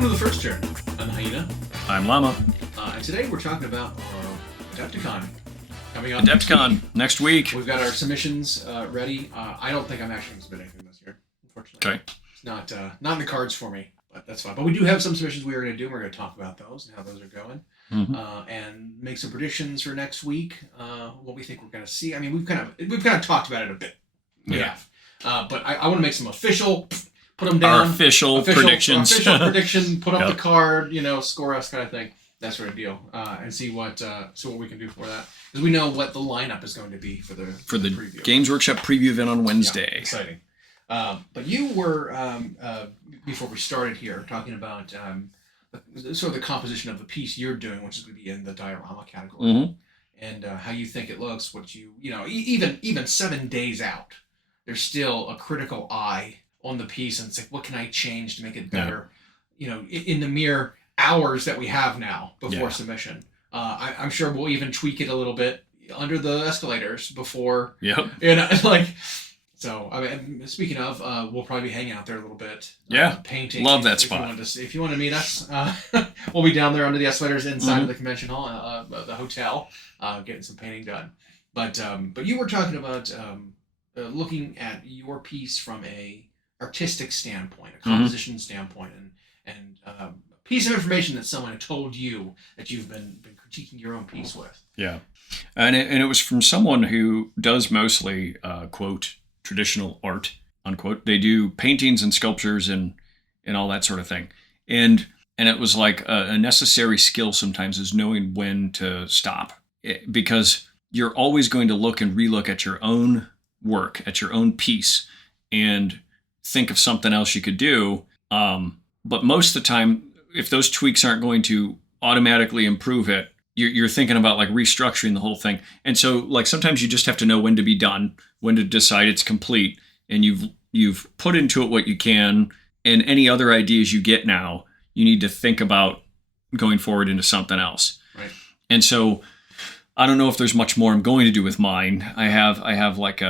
Welcome to the first turn. I'm Hyena. I'm Llama. And today we're talking about Adepticon coming up. Adepticon next week. We've got our submissions ready. I don't think I'm actually going to submit anything this year, unfortunately. Okay. It's not in the cards for me, but that's fine. But we do have some submissions we are going to do. And we're going to talk about those and how those are going, and make some predictions for next week. What we think we're going to see. I mean, we've kind of talked about it a bit. Yeah. But I want to make some official. Put them down. Our official predictions. Official prediction. Put up the card. Score us kind of thing. That sort of deal. And see what we can do for that, because we know what the lineup is going to be for the preview. Games Workshop preview event on Wednesday. Yeah, exciting. But you were before we started here talking about sort of the composition of the piece you're doing, which is going to be in the diorama category, and how you think it looks. What even 7 days out, there's still a critical eye on the piece, and it's like, what can I change to make it better? Yeah. In the mere hours that we have now before submission, I'm sure we'll even tweak it a little bit under the escalators before. Yep. So I mean, speaking of, we'll probably be hanging out there a little bit. Painting. Love that spot. If you want to meet us, we'll be down there under the escalators inside of the convention hall, the hotel, getting some painting done. But you were talking about looking at your piece from a artistic standpoint, a composition standpoint, and a piece of information that someone had told you that you've been critiquing your own piece with. Yeah, and it was from someone who does mostly quote traditional art unquote. They do paintings and sculptures and all that sort of thing, and it was like a necessary skill sometimes is knowing when to stop, because you're always going to look and relook at your own work, at your own piece, and think of something else you could do. But most of the time, if those tweaks aren't going to automatically improve it, you're thinking about like restructuring the whole thing. And so like sometimes you just have to know when to be done, when to decide it's complete, and you've put into it what you can, and any other ideas you get now, you need to think about going forward into something else. Right. And so I don't know if there's much more I'm going to do with mine. I have like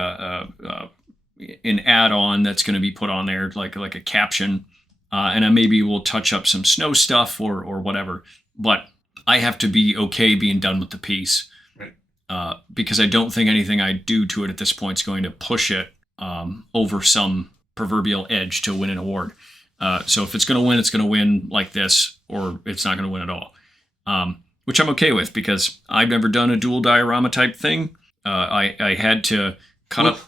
an add-on that's going to be put on there, like a caption, and I maybe will touch up some snow stuff or whatever. But I have to be okay being done with the piece, right? Because I don't think anything I do to it at this point is going to push it over some proverbial edge to win an award. So if it's going to win, it's going to win like this, or it's not going to win at all. Which I'm okay with, because I've never done a dual diorama type thing. I had to cut up.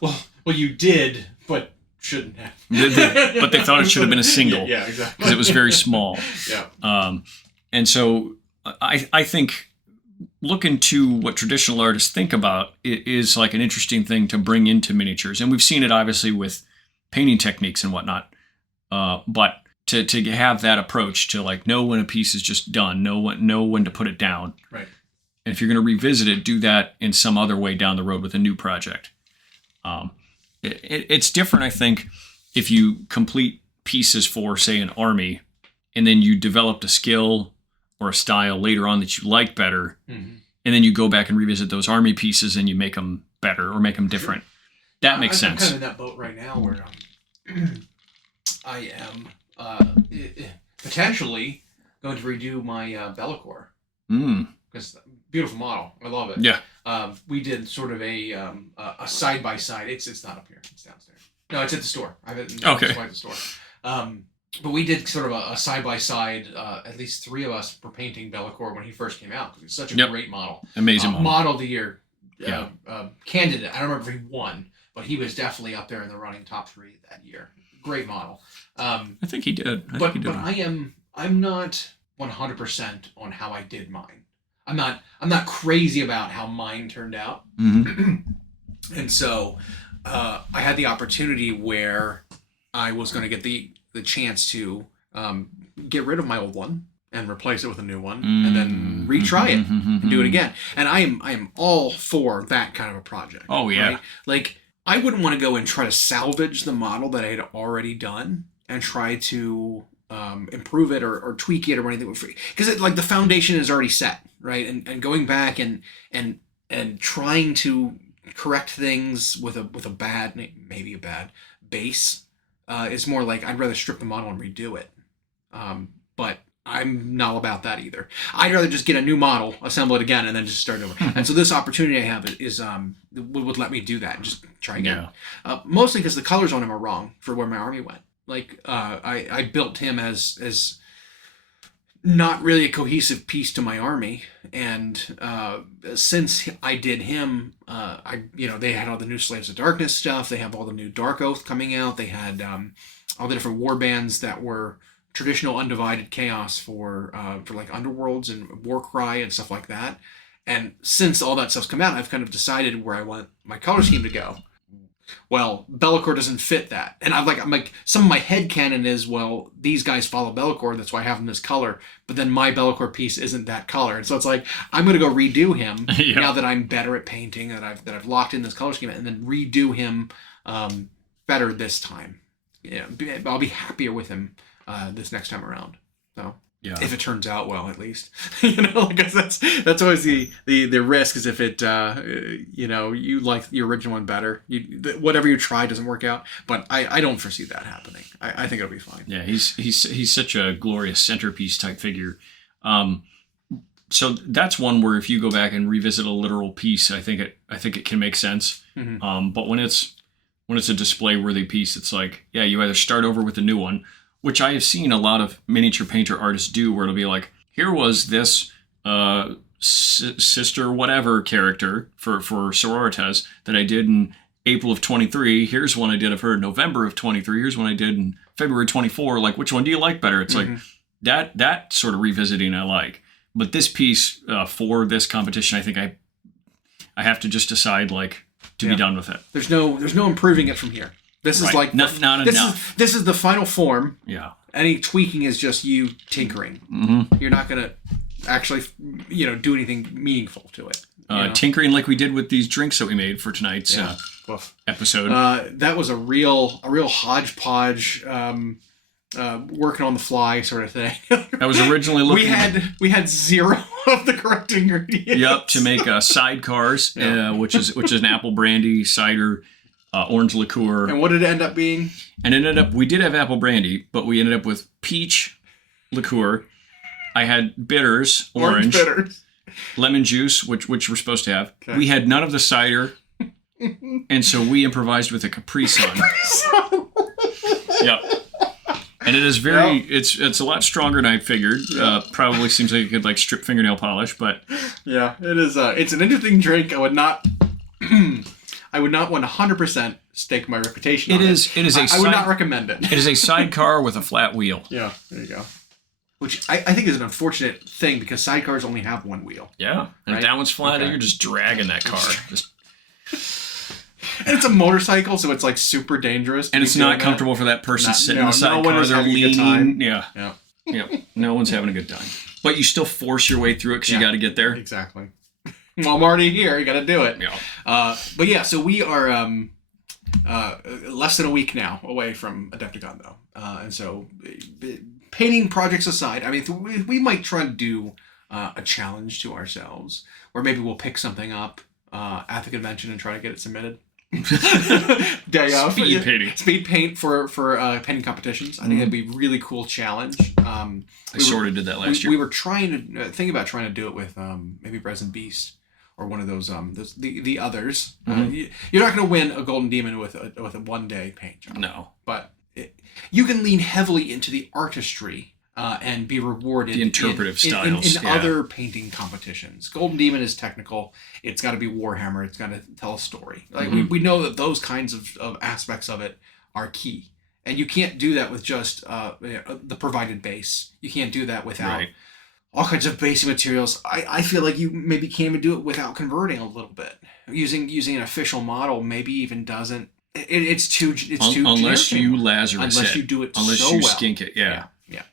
Well, you did, but shouldn't have. But they thought it should have been a single. Yeah, exactly. Because it was very small. Yeah. And so I think looking to what traditional artists think about it is like an interesting thing to bring into miniatures. And we've seen it obviously with painting techniques and whatnot. But to have that approach to like know when a piece is just done, know when to put it down. Right. And if you're going to revisit it, do that in some other way down the road with a new project. It's different, I think, if you complete pieces for, say, an army, and then you developed a skill or a style later on that you like better, and then you go back and revisit those army pieces and you make them better or make them different. That makes sense. I'm kind of in that boat right now where I am potentially going to redo my Bellacore. Because beautiful model, I love it. Yeah. We did sort of a side by side. It's not up here. It's downstairs. No, it's at the store. I have it. Okay. It's at the store. But we did sort of a side by side. At least three of us were painting Bellacore when he first came out, because it's such a great model. Amazing model of the year. Candidate. I don't remember if he won, but he was definitely up there in the running top 3 that year. Great model. I think he did. But I'm not 100% on how I did mine. I'm not crazy about how mine turned out. And so I had the opportunity where I was going to get the chance to get rid of my old one and replace it with a new one, and then retry it and do it again. And I am all for that kind of a project. Oh yeah. Right? Like, I wouldn't want to go and try to salvage the model that I had already done and try to improve it or tweak it or anything, because like the foundation is already set, right? And going back and trying to correct things with a bad, maybe a bad base is more like I'd rather strip the model and redo it. But I'm not about that either. I'd rather just get a new model, assemble it again, and then just start over. And so this opportunity I have is would let me do that and just try again. Mostly because the colors on him are wrong for where my army went. Like I built him as not really a cohesive piece to my army, and since I did him, they had all the new Slaves of Darkness stuff. They have all the new Dark Oath coming out. They had all the different war bands that were traditional undivided chaos for like Underworlds and Warcry and stuff like that. And since all that stuff's come out, I've kind of decided where I want my color scheme to go. Well, Be'lakor doesn't fit that. And I'm like, some of my headcanon is, well, these guys follow Be'lakor, that's why I have them this color, but then my Be'lakor piece isn't that color. And so it's like, I'm going to go redo him now that I'm better at painting, that I've locked in this color scheme, and then redo him better this time. Yeah, I'll be happier with him this next time around. So if it turns out well, at least, because that's always the risk, is if it you like the original one better, whatever you try doesn't work out. But I don't foresee that happening. I think it'll be fine. Yeah, he's such a glorious centerpiece type figure. So that's one where if you go back and revisit a literal piece, I think it can make sense. Mm-hmm. But when it's a display worthy piece, it's like, you either start over with a new one, which I have seen a lot of miniature painter artists do, where it'll be like, here was this sister whatever character for Sororitas that I did in April of 23. Here's one I did of her in November of 23. Here's one I did in February 24. Like, which one do you like better? It's like that sort of revisiting I like. But this piece for this competition, I think I have to just decide to be done with it. There's no improving it from here. This is like not enough. This is the final form. Yeah. Any tweaking is just you tinkering. Mm-hmm. You're not gonna actually do anything meaningful to it. Tinkering like we did with these drinks that we made for tonight's episode. That was a real hodgepodge. Working on the fly sort of thing. I was originally looking. We had zero of the correct ingredients. Yep, to make sidecars, which is an apple brandy, cider, orange liqueur. And what did it end up being? And it ended up, we did have apple brandy, but we ended up with peach liqueur. I had bitters, orange bitters, lemon juice, which we're supposed to have. Okay. We had none of the cider, and so we improvised with a Capri Sun. Yep. And it is it's a lot stronger than I figured. Probably seems like it could strip fingernail polish, but yeah, it is. It's an interesting drink. I would not 100% stake my reputation. I would not recommend it. It is a sidecar with a flat wheel. Yeah, there you go. Which I think is an unfortunate thing, because sidecars only have one wheel. Yeah, and if that one's flat, you're just dragging that car. And it's a motorcycle, so it's super dangerous. And it's not comfortable for that person sitting in the sidecar. They're leaning. Yeah. No one's having a good time. But you still force your way through it because you got to get there. Exactly. Well, I'm already here. You got to do it. Yeah. So we are less than a week now away from Adepticon, though. And so, painting projects aside, I mean, we might try to do a challenge to ourselves, where maybe we'll pick something up at the convention and try to get it submitted. Day off. Speed paint for painting competitions. I think that'd be a really cool challenge. I did that last year. We were trying to think about trying to do it with maybe Resin Beast or one of those the others. Mm-hmm. You're not going to win a Golden Demon with a 1-day paint job. No, but you can lean heavily into the artistry. And be rewarded. The interpretive styles. In other painting competitions. Golden Demon is technical. It's got to be Warhammer. It's got to tell a story. We know that those kinds of aspects of it are key. And you can't do that with just the provided base. You can't do that without all kinds of basic materials. I feel like you maybe can't even do it without converting a little bit. Using an official model maybe even doesn't. It's too unless you Lazarus unless you do it unless so you well. skink it. Yeah,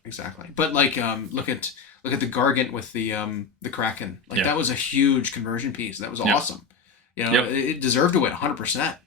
exactly. But look at the Gargant with the Kraken. That was a huge conversion piece. That was awesome. It deserved to win 100%.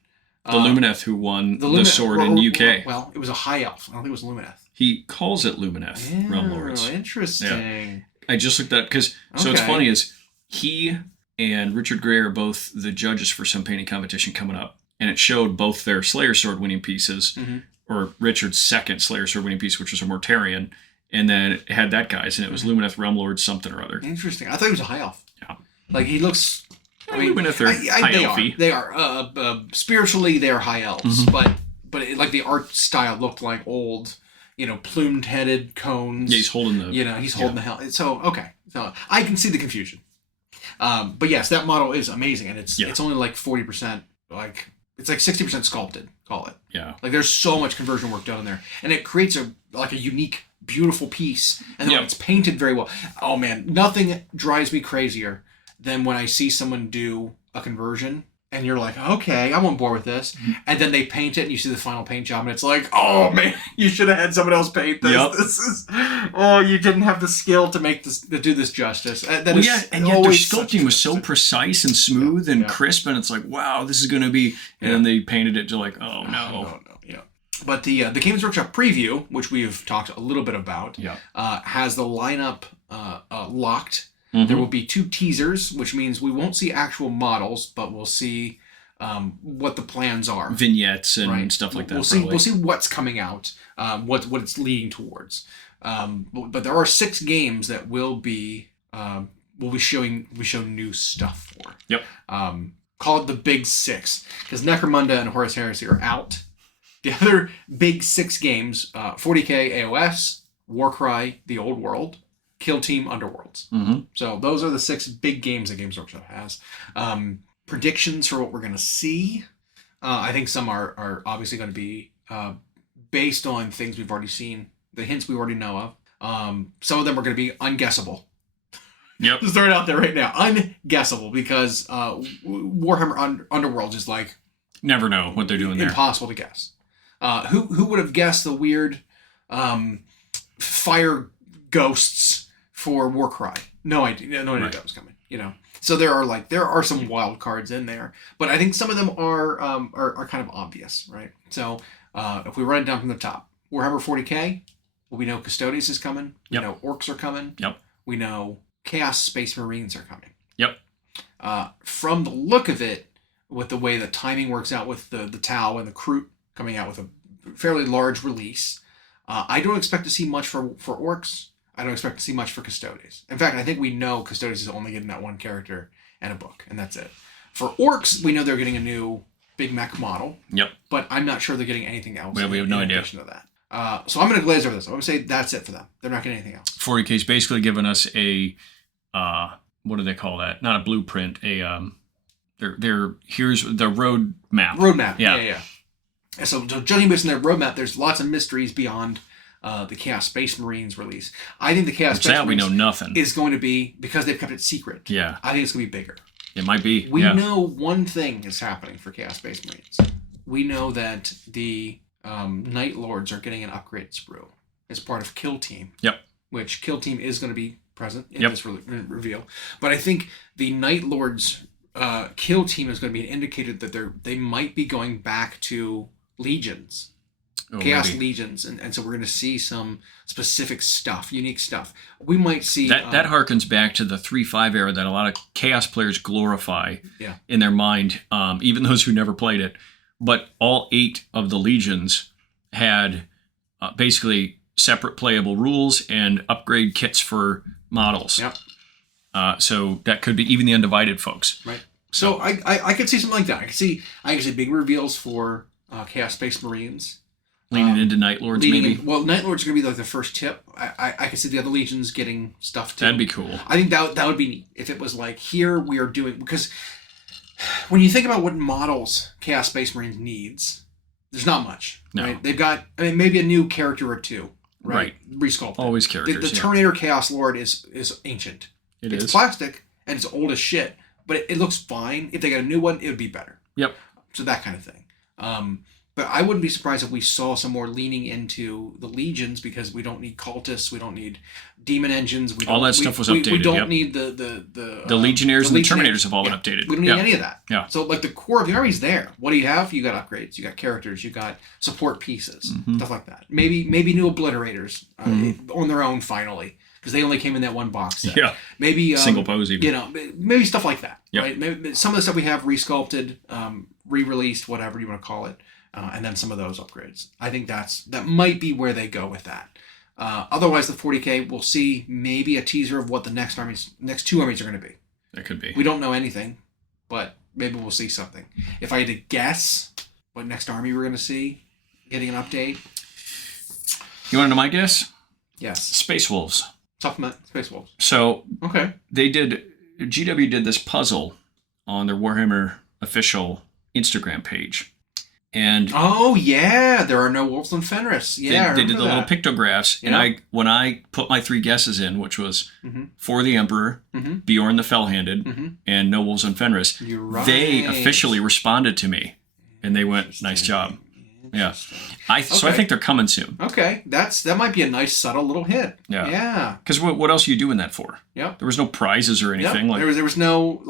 The Lumineth who won the sword in UK. Well, it was a high elf. I don't think it was Lumineth. He calls it Lumineth. Realm Lords. Interesting. Yeah. I just looked at because what's funny is he and Richard Gray are both the judges for some painting competition coming up, and it showed both their Slayer sword winning pieces. Mm-hmm. Or Richard's second Slayer sword winning piece, which was a Mortarian, and then it had that guy's, and it was Lumineth Realmlord something or other. Interesting. I thought he was a high elf. Yeah. Like he looks. I mean, Lumineth are high elfy. They are. Spiritually, they are high elves, but like the art style looked like old, plumed-headed cones. Yeah, he's holding the. He's holding the helmet. So okay, so I can see the confusion. But yes, that model is amazing, and it's only like 40%. Like it's like 60% sculpted. Call it. Yeah. Like there's so much conversion work done there, and it creates a unique, beautiful piece, and then when it's painted very well. Oh man, nothing drives me crazier than when I see someone do a conversion and you're like, okay, I'm on board with this. And then they paint it and you see the final paint job and it's like, oh man, you should have had someone else paint this. Yep. You didn't have the skill to do this justice. And yet their sculpting was so precise and smooth and crisp, and it's like, wow, this is going to be, and then they painted it to like, oh no. But the Games Workshop preview, which we've talked a little bit about, has the lineup locked. Mm-hmm. There will be 2 teasers, which means we won't see actual models, but we'll see what the plans are. Vignettes and stuff like that. We'll see what's coming out, what it's leading towards. But there are 6 games that we'll be showing new stuff for. Yep. Call it the Big 6, because Necromunda and Horus Heresy are out. The other big 6 games: 40k AoS, Warcry: The Old World, Kill Team Underworlds. Mm-hmm. So those are the 6 big games that Games Workshop has. Predictions for what we're going to see. I think some are obviously going to be based on things we've already seen, the hints we already know of. Some of them are going to be unguessable. Yep. Just throw it out there right now. Unguessable, because Warhammer Underworlds is like... Never know what they're doing there. Impossible to guess. Who would have guessed the weird fire ghosts for Warcry? No idea. No idea that was coming. So there are some wild cards in there, but I think some of them are kind of obvious, right? So if we run it down from the top, Warhammer 40k, well, we know Custodes is coming. We know Orcs are coming. Yep. We know Chaos Space Marines are coming. Yep. From the look of it, with the way the timing works out with the Tau and the Kroot coming out with a fairly large release, I don't expect to see much for Orcs. I don't expect to see much for Custodes. In fact, I think we know Custodes is only getting that one character and a book, and that's it. For Orcs, we know they're getting a new big mech model. Yep. But I'm not sure they're getting anything else. We have no idea. In addition to that. So I'm going to glaze over this. I'm going to say that's it for them. They're not getting anything else. 40K's basically given us a, what do they call that? Not a blueprint, here's the road map. Roadmap, yeah. So judging based on their roadmap, there's lots of mysteries beyond the Chaos Space Marines release. I think the Chaos Space Marines we know nothing. Is going to be, because they've kept it secret. Yeah. I think it's going to be bigger. It might be. We know one thing is happening for Chaos Space Marines. We know that the Night Lords are getting an upgrade sprue as part of Kill Team. Yep. Which Kill Team is going to be present in this reveal. But I think the Night Lords Kill Team is going to be an indicator that they might be going back to Legions. Chaos Legions, and so we're going to see some specific stuff, unique stuff. We might see... That harkens back to the 3.5 era that a lot of Chaos players glorify in their mind, even those who never played it. But all 8 of the Legions had basically separate playable rules and upgrade kits for models. Yep. So that could be even the Undivided folks. Right. So I could see something like that. I could see big reveals for Chaos Space Marines. Leaning into Night Lords, maybe? Well, Night Lords are going to be like the first tip. I could see the other Legions getting stuff too. That'd be cool. I think that would be neat. If it was like, here we are doing... Because when you think about what models Chaos Space Marines needs, there's not much. No. Right? They've got, maybe a new character or 2. Right? Resculpted. Always characters, The Terminator Chaos Lord is ancient. It's plastic, and it's old as shit, but it looks fine. If they got a new one, it would be better. Yep. So that kind of thing. But I wouldn't be surprised if we saw some more leaning into the Legions, because we don't need cultists, we don't need demon engines. All that stuff was updated. We don't need the Legionnaires and the Terminators have all been updated. We don't need any of that. Yeah. So like the core of the army's there. What do you have? You got upgrades, you got characters, you got support pieces, stuff like that. Maybe new obliterators on their own finally, because they only came in that one box set. Yeah. Maybe single pose even. Maybe stuff like that. Yep. Right. Maybe some of the stuff we have resculpted, re-released, whatever you want to call it. And then some of those upgrades. I think that might be where they go with that. Otherwise, the 40K, we'll see maybe a teaser of what the next two armies are going to be. That could be. We don't know anything, but maybe we'll see something. If I had to guess what next army we're going to see, getting an update. You want to know my guess? Yes. Space Wolves. Supplement Space Wolves. So okay, GW did this puzzle on their Warhammer official Instagram page. And oh yeah, there are no wolves on Fenris. Yeah, they did the little pictographs, and when I put my 3 guesses in, which was for the Emperor, Bjorn the Fell-Handed, and no wolves on Fenris, they officially responded to me, and they went, "Nice job." Yeah, so I think they're coming soon. Okay, that might be a nice subtle little hint. Yeah. Because what else are you doing that for? Yep. There was no prizes or anything. Yep. There was no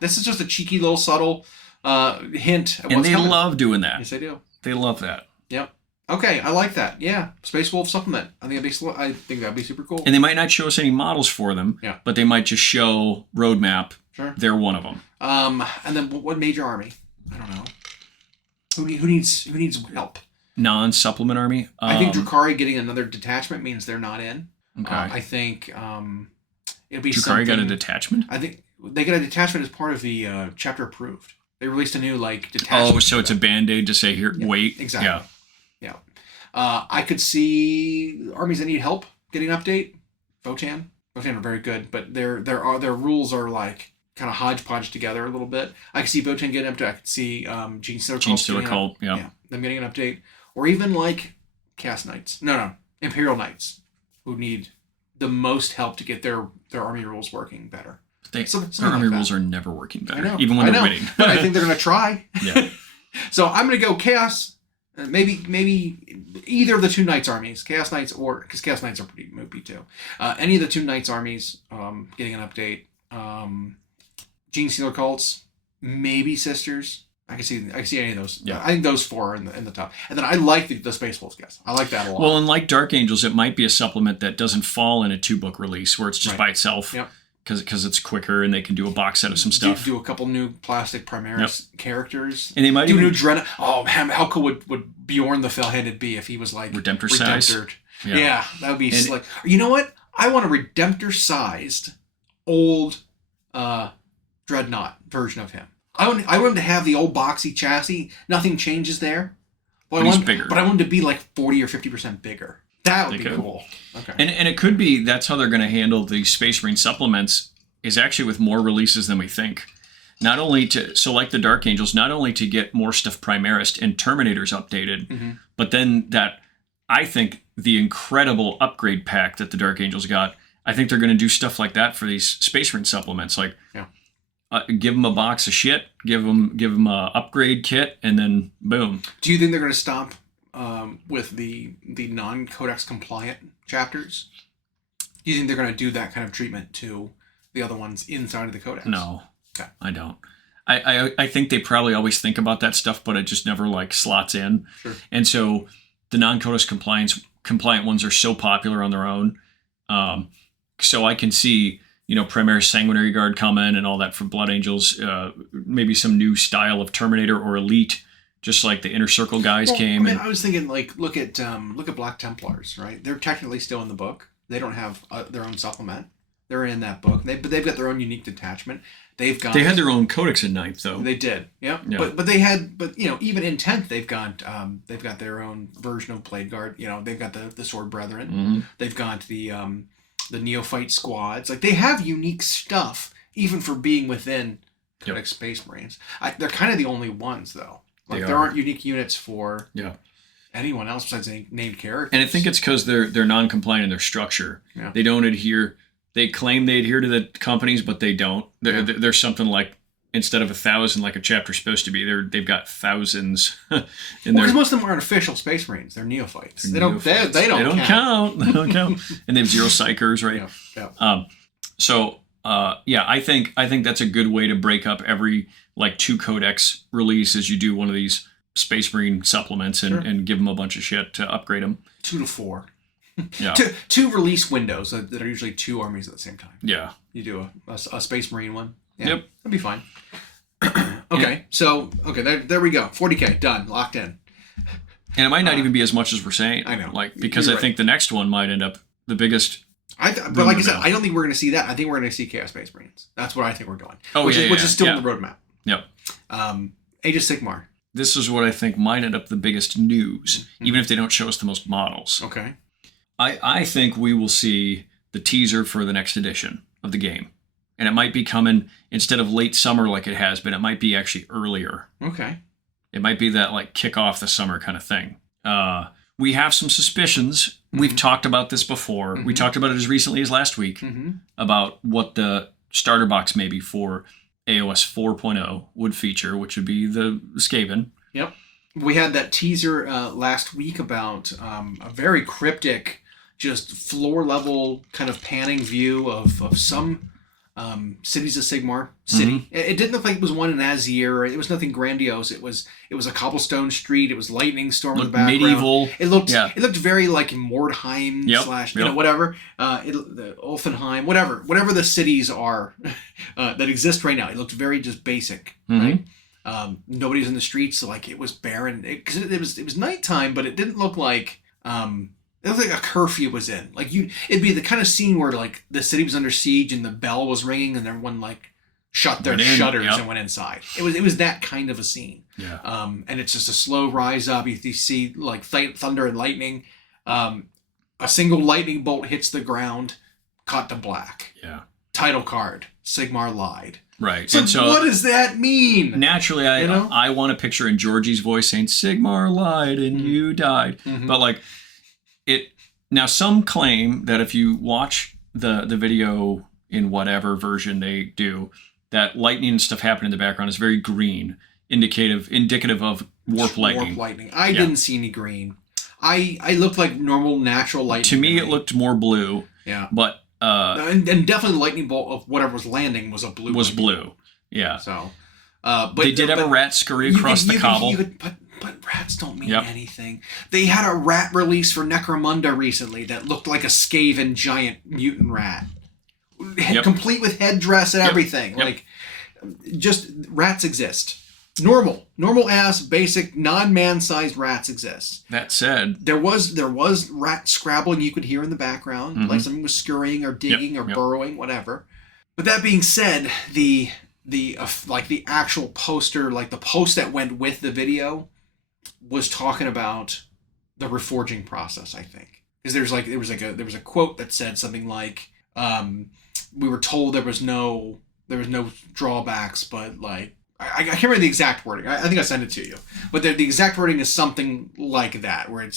This is just a cheeky little subtle hint. And they love doing that. Yes, they do. They love that. Yep. Okay, I like that. Yeah, Space Wolf supplement. I think that'd be super cool. And they might not show us any models for them. Yeah. But they might just show roadmap. Sure. They're one of them. And then what major army? I don't know. Who needs help? Non-supplement army. I think Drukhari getting another detachment means they're not in. Okay. I think it'll be Drukhari got a detachment. I think they get a detachment as part of the chapter approved. They released a new detachment. Oh, so it's a band-aid to say here, wait. Exactly. Yeah. I could see armies that need help getting an update. Votan are very good, but their rules are kind of hodgepodge together a little bit. I could see Votan getting an update. I could see Gene Stealer Cult. Yeah, them getting an update, or even Chaos Knights. No, Imperial Knights, who need the most help to get their army rules working better. Their army rules are never working better, even when they're winning. But I think they're going to try. Yeah. So I'm going to go Chaos. Maybe either of the 2 Knights armies, Chaos Knights, because Chaos Knights are pretty moopy too. Any of the 2 Knights armies getting an update. Gene Stealer Cults, maybe Sisters. I can see any of those. Yeah. I think those 4 are in the top. And then I like the Space Wolves guess. I like that a lot. Well, and like Dark Angels, it might be a supplement that doesn't fall in a 2-book release where it's just by itself. Yep. Because it's quicker and they can do a box set of some stuff. Do a couple new plastic Primaris characters. And they might do new Dren. Oh man, how cool would Bjorn the Fell-Handed be if he was Redemptor size? Yeah, that would be slick. You know what? I want a Redemptor sized old Dreadnought version of him. I want him to have the old boxy chassis. Nothing changes there. But he's bigger. But I want him to be 40 or 50% bigger. That would be cool. Okay. And it could be that's how they're going to handle the Space Marine supplements is actually with more releases than we think. Not only like the Dark Angels, not only to get more stuff Primaris and Terminators updated, but then I think the incredible upgrade pack that the Dark Angels got, I think they're going to do stuff like that for these Space Marine supplements. Give them a box of shit, give them a upgrade kit, and then boom. Do you think they're going to stop with the non-codex compliant chapters? Do you think they're going to do that kind of treatment to the other ones inside of the codex? No, okay. I don't. I think they probably always think about that stuff, but it just never slots in. Sure. And so the non-codex compliant ones are so popular on their own. So I can see Primaris Sanguinary Guard coming and all that for Blood Angels. Maybe some new style of Terminator or Elite. Just like the Inner Circle guys came. I was thinking, look at Black Templars, right? They're technically still in the book. They don't have their own supplement. They're in that book. But they've got their own unique detachment. They had their own codex in 9th, though. They did, yeah. But even in 10th, they've got their own version of Blade Guard. They've got the Sword Brethren. Mm-hmm. They've got the Neophyte squads. They have unique stuff, even for being within Codex Space Marines. They're kind of the only ones, though. There aren't unique units for anyone else besides any named characters. And I think it's because they're non-compliant in their structure. Yeah. They don't adhere. They claim they adhere to the companies, but they don't. There's something instead of 1,000 like a chapter's supposed to be, they've got thousands in there. Because most of them aren't official Space Marines. They're neophytes. They don't count. They don't count. And they have 0 psychers, right? Yeah. I think that's a good way to break up every 2 codex release as you do one of these Space Marine supplements and give them a bunch of shit to upgrade them. 2 to 4. Yeah. Two release windows that are usually 2 armies at the same time. Yeah. You do a Space Marine one. Yeah, yep. That'd be fine. Okay, so there we go. 40K done, locked in. And it might not even be as much as we're saying. I know. Like, because You're I think the next one might end up the biggest. But like I said, I don't think we're going to see that. I think we're going to see Chaos Space Marines. That's what I think we're going. Which is still on the roadmap. Yep. Age of Sigmar. This is what I think might end up the biggest news, even if they don't show us the most models. Okay. I think we will see the teaser for the next edition of the game. And it might be coming instead of late summer like it has been. It might be actually earlier. Okay. It might be that like kick off the summer kind of thing. We have some suspicions. We've talked about this before. We talked about it as recently as last week about what the starter box maybe for AoS 4.0 would feature, which would be the Skaven. Yep. We had that teaser last week about a very cryptic, just floor level kind of panning view of some cities of Sigmar city. It didn't look like it was one in Azir. It was nothing grandiose. It was a cobblestone street. It was lightning storm in the background. Medieval. It looked very like Mordheim / whatever. The Ulfenheim, whatever the cities are that exist right now. It looked very just basic, right? Nobody's in the streets, so like it was barren because it was nighttime, but it didn't look like it looked like a curfew was in. Like it'd be the kind of scene where like the city was under siege and the bell was ringing and everyone like shut their shutters and went inside. It was that kind of a scene. Yeah. And it's just a slow rise up. You see like thunder and lightning. A single lightning bolt hits the ground, cut to black. Yeah. Title card: Sigmar lied. Right. So, what does that mean? Naturally, I want to picture in Georgie's voice saying Sigmar lied and you died. But like now some claim that if you watch the video in whatever version they do, that lightning and stuff happen in the background is very green, indicative of warp lightning. I didn't see any green. I looked like normal natural lightning. To me, it looked more blue. Yeah. But and definitely the lightning bolt of whatever was landing was a blue. Blue. Yeah. So, but they did have a rat scurry across the cobble. But rats don't mean anything. They had a rat release for Necromunda recently that looked like a Skaven giant mutant rat. Complete with headdress and everything. Like, just rats exist. Normal ass, basic, non-man-sized rats exist. That said, there was rat scrabbling you could hear in the background, like something was scurrying or digging or burrowing, whatever. But that being said, the actual poster, like the post that went with the video, was talking about the reforging process. I think because there was a quote that said something like, "We were told there was no drawbacks, but like." I can't remember the exact wording. I think I sent it to you, but the exact wording is something like that, where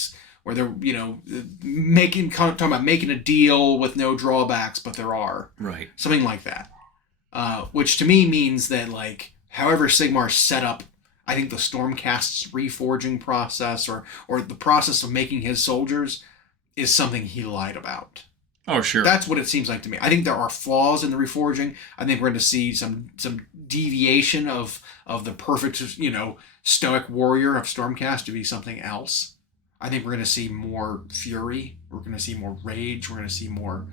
they're talking about making a deal with no drawbacks, but there are something like that, which to me means that like however Sigmar set up, I think the Stormcast's reforging process or the process of making his soldiers is something he lied about. Oh, sure. That's what it seems like to me. I think there are flaws in the reforging. I think we're going to see some deviation of the perfect, stoic warrior of Stormcast to be something else. I think we're going to see more fury. We're going to see more rage. We're going to see more,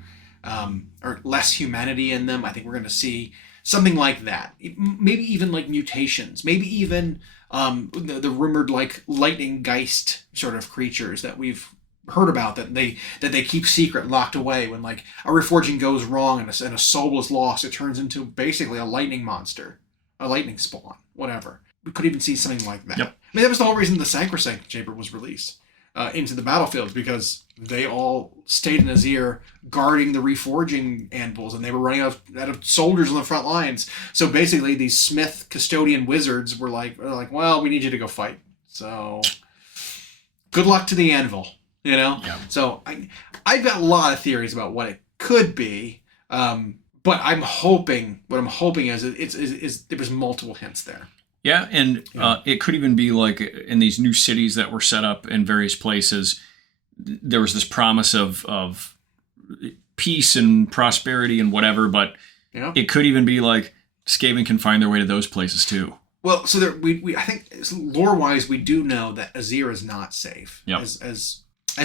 or less humanity in them. I think we're going to see something like that. Maybe even like mutations. Maybe even the rumored like lightning geist sort of creatures that we've heard about that they keep secret, locked away. When like a reforging goes wrong and a soul is lost, it turns into basically a lightning monster, a lightning spawn, whatever. We could even see something like that. Yep. I mean, that was the whole reason the Sacrosanct Chamber was released into the battlefield, because they all stayed in Azir guarding the reforging anvils, and they were running out of soldiers on the front lines. So basically, these Smith custodian wizards were like, well, we need you to go fight. So good luck to the anvil. So I've got a lot of theories about what it could be, but what I'm hoping is there was multiple hints there. Yeah, and it could even be like in these new cities that were set up in various places, there was this promise of peace and prosperity and whatever, but it could even be like Skaven can find their way to those places too. Well, so I think lore-wise, we do know that Azir is not safe, as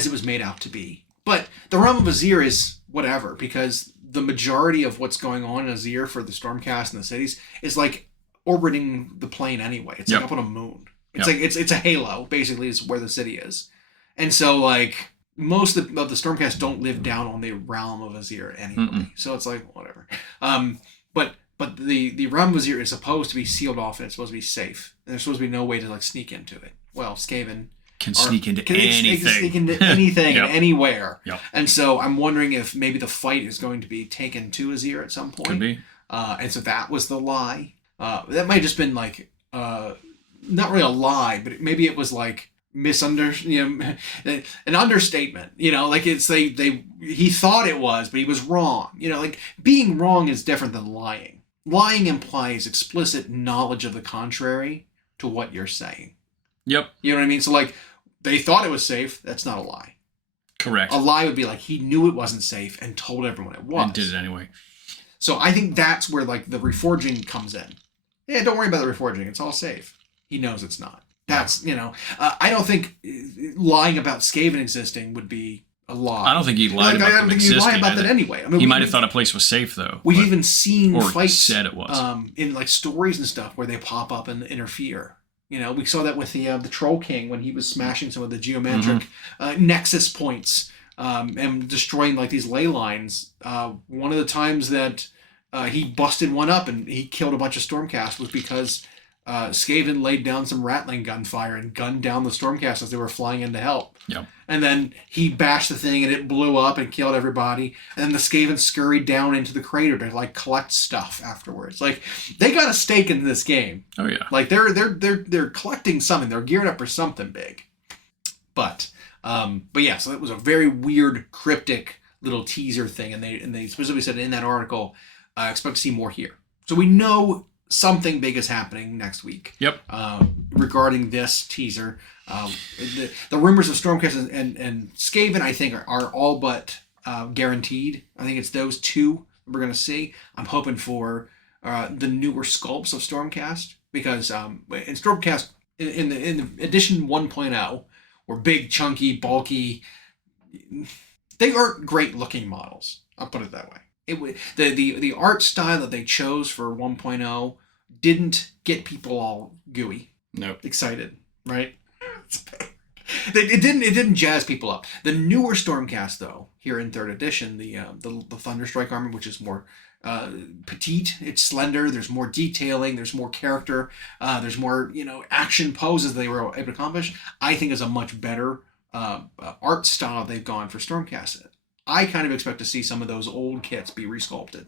it was made out to be. But the realm of Azir is whatever, because the majority of what's going on in Azir for the Stormcast and the cities is like orbiting the plane anyway. It's like up on a moon. It's like it's a halo, basically, is where the city is. And so, like, most of the Stormcast don't live down on the realm of Azir anyway. So it's like, whatever. But the realm of Azir is supposed to be sealed off and it's supposed to be safe. And there's supposed to be no way to, like, sneak into it. Well, Skaven can sneak into anything. Can sneak into anything, Yep. anywhere. Yep. And so I'm wondering if maybe the fight is going to be taken to Azir at some point. Could be. And so that was the lie. That might have just been, like, not really a lie, but maybe it was, like, an understatement. Like, it's he thought it was, but he was wrong. Like, being wrong is different than lying. Lying implies explicit knowledge of the contrary to what you're saying. Yep. You know what I mean? So, like, they thought it was safe. That's not a lie. Correct. A lie would be like he knew it wasn't safe and told everyone it was. And did it anyway. So I think that's where, like, the reforging comes in. Yeah, don't worry about the reforging. It's all safe. He knows it's not. That's, I don't think lying about Skaven existing would be a lie. I don't think he lied about I don't think he'd lie about that anyway. I mean, he might have thought a place was safe, though. We've even seen fights said it was. In, like, stories and stuff where they pop up and interfere. We saw that with the Troll King when he was smashing some of the geometric nexus points and destroying, like, these ley lines. One of the times that he busted one up and he killed a bunch of Stormcast was because Skaven laid down some Rattling gunfire and gunned down the Stormcast as they were flying in to help. Yep. And then he bashed the thing and it blew up and killed everybody. And then the Skaven scurried down into the crater to, like, collect stuff afterwards. Like, they got a stake in this game. Oh yeah. Like, they're collecting something. They're geared up for something big. But yeah. So it was a very weird, cryptic little teaser thing, and they specifically said in that article, I expect to see more here. So we know something big is happening next week. Yep. Regarding this teaser, the rumors of Stormcast and Skaven, I think, are all but guaranteed. I think it's those two we're going to see. I'm hoping for the newer sculpts of Stormcast, because in Stormcast in the edition 1.0 were big, chunky, bulky. They aren't great looking models. I'll put it that way. The art style that they chose for 1.0 didn't get people all gooey. Nope. Excited, right? It didn't jazz people up. The newer Stormcast, though, here in 3rd edition, the Thunderstrike armor, which is more petite, it's slender, there's more detailing, there's more character, there's more action poses they were able to accomplish, I think is a much better art style they've gone for Stormcast. I kind of expect to see some of those old kits be resculpted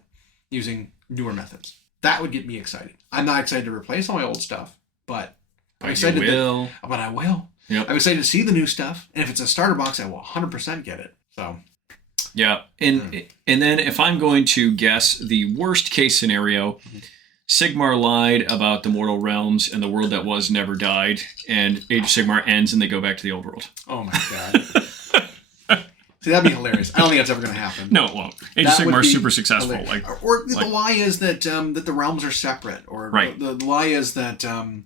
using newer methods. That would get me excited. I'm not excited to replace all my old stuff, but I'm excited. But I will. Yep. I'm excited to see the new stuff, and if it's a starter box, I will 100% get it. So. Yeah, and then if I'm going to guess the worst case scenario, Sigmar lied about the mortal realms and the world that was never died, and Age of Sigmar ends and they go back to the old world. Oh my god. See, that'd be hilarious. I don't think that's ever going to happen. No, it won't. Age of Sigmar is super successful. The lie is that the realms are separate, or right. the lie is that the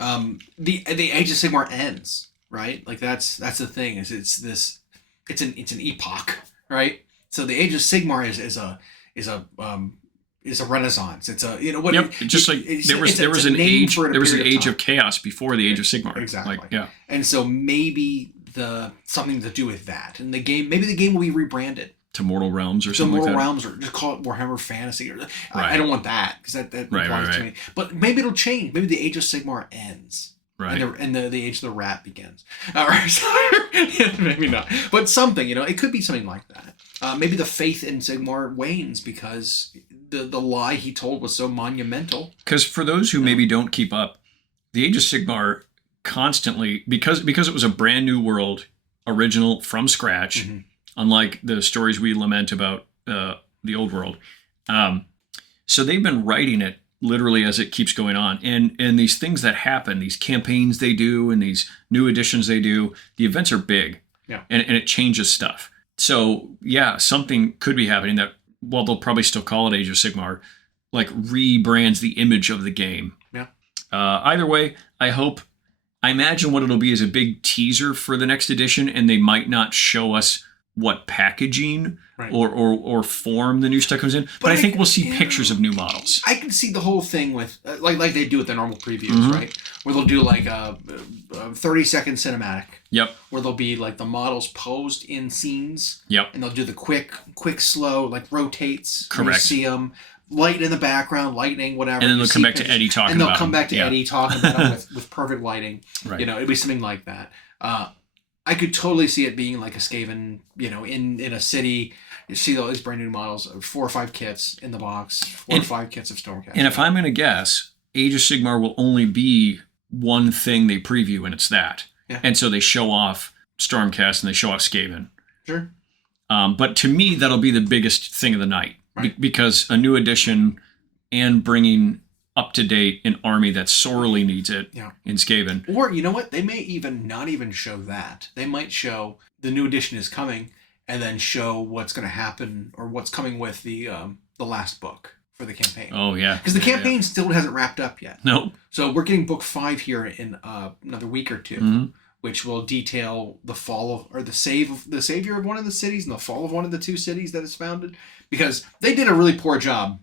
Age of Sigmar ends, right? Like that's the thing. It's an epoch, right? So the Age of Sigmar is a renaissance. It's a what? Yep. There was an age of chaos before the Age of Sigmar. Exactly. Yeah. And so maybe something to do with that, and maybe the game will be rebranded to Mortal Realms or something like that. Mortal Realms, or just call it Warhammer Fantasy. Right. I don't want that, because that applies to me. But maybe it'll change. Maybe the Age of Sigmar ends. Right. And the Age of the Rat begins. Maybe not. But something, it could be something like that. Maybe the faith in Sigmar wanes because the lie he told was so monumental. Because for those who maybe don't keep up, the Age of Sigmar constantly, because it was a brand new world, original from scratch, unlike the stories we lament about the old world. So they've been writing it literally as it keeps going on. And these things that happen, these campaigns they do and these new editions they do, the events are big. Yeah. And it changes stuff. So yeah, something could be happening that, well, they'll probably still call it Age of Sigmar, like rebrands the image of the game. Yeah. Either way, I imagine what it'll be is a big teaser for the next edition, and they might not show us what packaging Right. or form the new stuff comes in. But I think we'll see pictures of new models. I can see the whole thing with like they do with the normal previews, Mm-hmm. right? Where they'll do like a 30-second cinematic. Yep. Where they'll be like the models posed in scenes. Yep. And they'll do the quick, slow, like rotates. Correct. You see them, light in the background, lightning, whatever. And then they'll come back to Eddie talking about And they'll come back to Yeah. Eddie talking about them with perfect lighting. Right. You know, it'd be something like that. I could totally see it being like a Skaven, you know, in a city. You see all these brand new models, 4 or 5 kits in the box, 4 or 5 kits of Stormcast. And if I'm going to guess, Age of Sigmar will only be one thing they preview, and it's that. Yeah. And so they show off Stormcast and they show off Skaven. Sure. But to me, that'll be the biggest thing of the night. Right. Because a new edition and bringing up to date an army that sorely needs it in Skaven. Or, you know what? They may even not even show that. They might show the new edition is coming and then show what's going to happen or what's coming with the last book for the campaign. Oh, yeah. Because the campaign still hasn't wrapped up yet. Nope. So we're getting book 5 here in another week or two, Mm-hmm. which will detail the fall of, or the savior of one of the cities and the fall of one of the 2 cities that is founded. Because they did a really poor job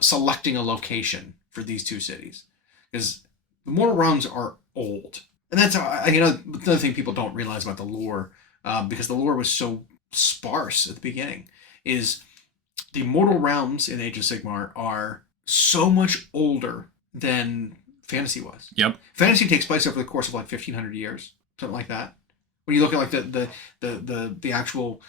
selecting a location for these 2 cities. Because the Mortal Realms are old. And that's, another thing people don't realize about the lore, because the lore was so sparse at the beginning, is the Mortal Realms in Age of Sigmar are so much older than fantasy was. Yep. Fantasy takes place over the course of like 1,500 years, something like that. When you look at like the actual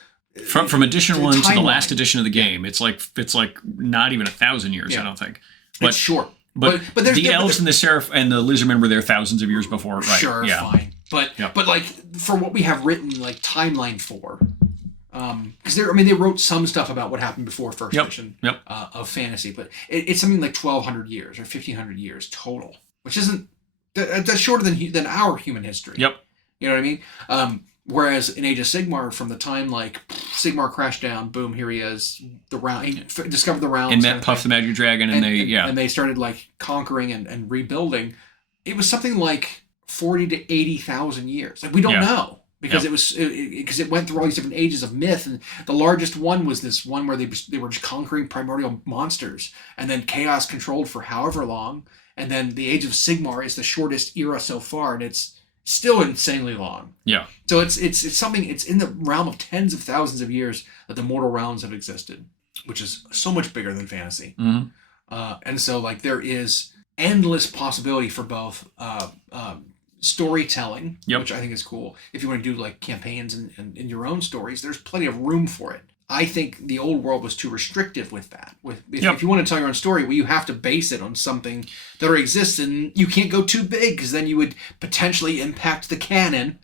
From edition 1 to the timeline. last edition of the game, it's like not even 1,000 years, I don't think. But it's short. But there's the elves and the seraph and the lizardmen were there thousands of years before, right? Sure, yeah. fine. But like for what we have written like timeline for, because they wrote some stuff about what happened before first edition of fantasy, but it's something like 1,200 years or 1,500 years total, which isn't that's shorter than our human history. Yep. You know what I mean? Whereas in Age of Sigmar, from the time like Sigmar crashed down, boom, here he is, he discovered the realms, and met Puff the Magic Dragon, and they started like conquering and rebuilding. It was something like 40 to 80,000 years. Like we don't know because it went through all these different ages of myth, and the largest one was this one where they were just conquering primordial monsters, and then chaos controlled for however long, and then the Age of Sigmar is the shortest era so far, and it's still insanely long. Yeah. So it's something, it's in the realm of tens of thousands of years that the Mortal Realms have existed, which is so much bigger than fantasy. Mm-hmm. And so like there is endless possibility for both storytelling, which I think is cool. If you want to do like campaigns and your own stories, there's plenty of room for it. I think the old world was too restrictive with that. If you want to tell your own story, well, you have to base it on something that already exists, and you can't go too big because then you would potentially impact the canon.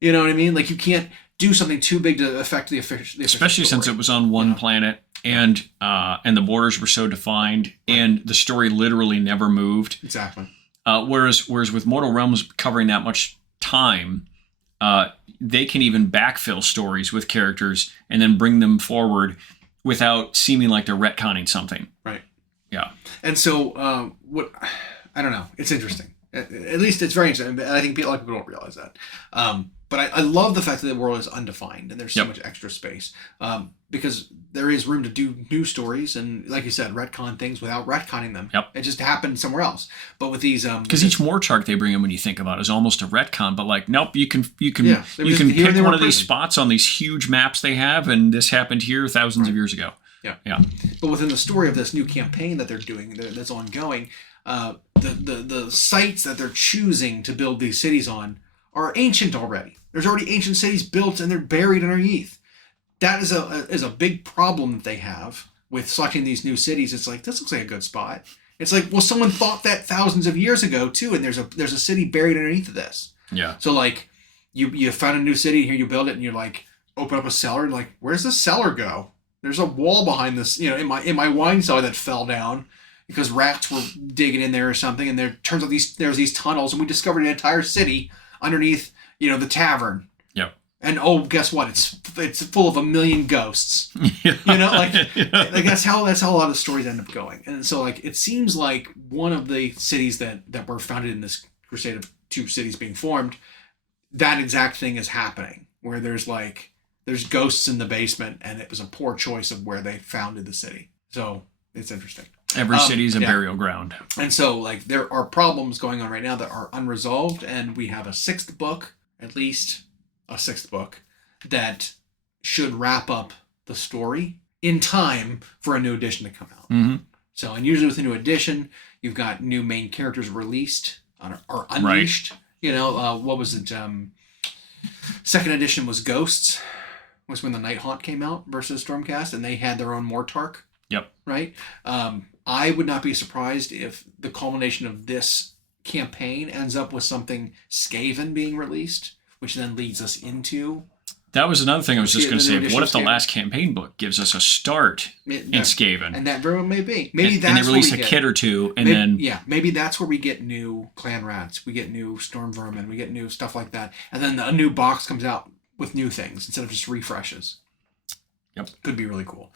You know what I mean? Like you can't do something too big to affect the official especially story. since it was on one planet and the borders were so defined, and the story literally never moved. Exactly. Whereas with Mortal Realms covering that much time, they can even backfill stories with characters and then bring them forward without seeming like they're retconning something. Right. Yeah. And so, I don't know. It's interesting. At least it's very interesting. I think a lot of people don't realize that. But I love the fact that the world is undefined and there's so much extra space. Because there is room to do new stories and, like you said, retcon things without retconning them. Yep. It just happened somewhere else. But with these, because each war chart they bring in, when you think about it, is almost a retcon. But like, nope, you can pick one of these spots on these huge maps they have, and this happened here thousands of years ago. Yeah. Yeah. But within the story of this new campaign that they're doing, that's ongoing, the sites that they're choosing to build these cities on are ancient already. There's already ancient cities built and they're buried underneath. That is a big problem that they have with selecting these new cities. It's like, this looks like a good spot. It's like, well, someone thought that thousands of years ago too, and there's a city buried underneath of this. Yeah. So like, you found a new city, here you build it, and you're like, open up a cellar, like, where's the cellar go? There's a wall behind this, in my wine cellar that fell down because rats were digging in there or something, and there turns out there's these tunnels, and we discovered an entire city underneath, the tavern. Yep. And guess what? It's full of 1 million ghosts. Like that's how a lot of stories end up going. And so like it seems like one of the cities that were founded in this crusade of 2 cities being formed, that exact thing is happening, where there's like there's ghosts in the basement, and it was a poor choice of where they founded the city. So it's interesting. Every city's a burial ground. And so, like, there are problems going on right now that are unresolved, and we have a sixth book, at least a sixth book, that should wrap up the story in time for a new edition to come out. Mm-hmm. So, and usually with a new edition, you've got new main characters released or unleashed. Right. You know, what was it? Second edition was Ghosts, was when the Night Haunt came out versus Stormcast, and they had their own Mortark. Yep. Right? I would not be surprised if the culmination of this campaign ends up with something Skaven being released, which then leads us into... That was another thing I was just going to say. What if the last campaign book gives us a start in Skaven? And that very well may be. Maybe that's and they release a kit or two, and then... Yeah, maybe that's where we get new clan rats, we get new storm vermin, we get new stuff like that. And then a new box comes out with new things instead of just refreshes. Yep. Could be really cool.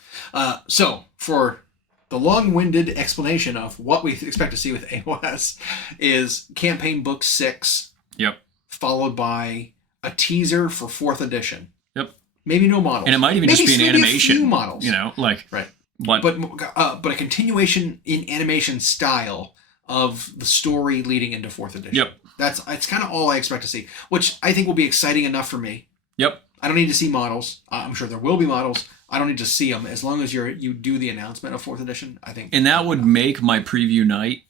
So, for the long-winded explanation of what we expect to see with AoS is campaign book 6. Yep. Followed by a teaser for 4th edition. Yep. Maybe no models. And it might even just be an animation. A few models. You know, like... Right. But a continuation in animation style of the story leading into 4th edition. Yep. It's kind of all I expect to see, which I think will be exciting enough for me. Yep. I don't need to see models. I'm sure there will be models. I don't need to see them as long as you do the announcement of 4th edition. I think, and that would make my preview night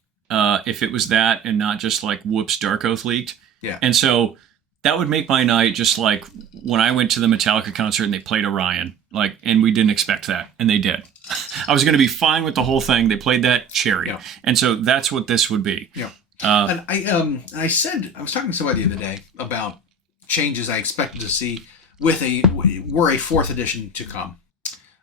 if it was that and not just like whoops, Dark Oath leaked. Yeah. And so that would make my night just like when I went to the Metallica concert and they played Orion, like, and we didn't expect that, and they did. I was going to be fine with the whole thing. They played that cherry, and so that's what this would be. Yeah. And I was talking to somebody the other day about changes I expected to see were a 4th edition to come.